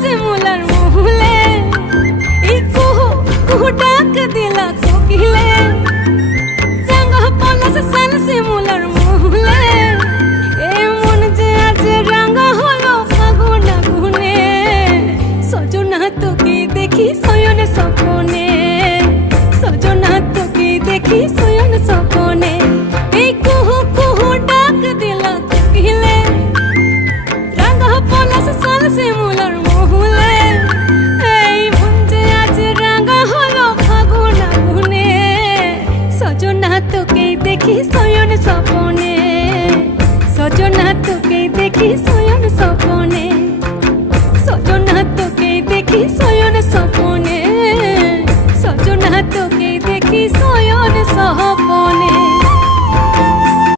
শিমুলার মহুলে এই কুহু কুহু ডাক দিলা কোকিলে রাঙা পলাশ সাল শিমুলার মহুলে এ মন যে আজ রাঙা হলো ফাগুন আগুনে সজনা তোকে দেখি শয়ন স্বপনে সজনা তোকে দেখি শয়ন স্বপনে এই কুহু কুহু ডাক দিলা কোকিলে রাঙা পলাশ সাল শিমুলার মহুলে এই মন যে আজ রাঙা হলো ফাগুন আগুনে সজনা তোকে দেখি শয়ন স্বপনে সজনা তোকে দেখি শয়ন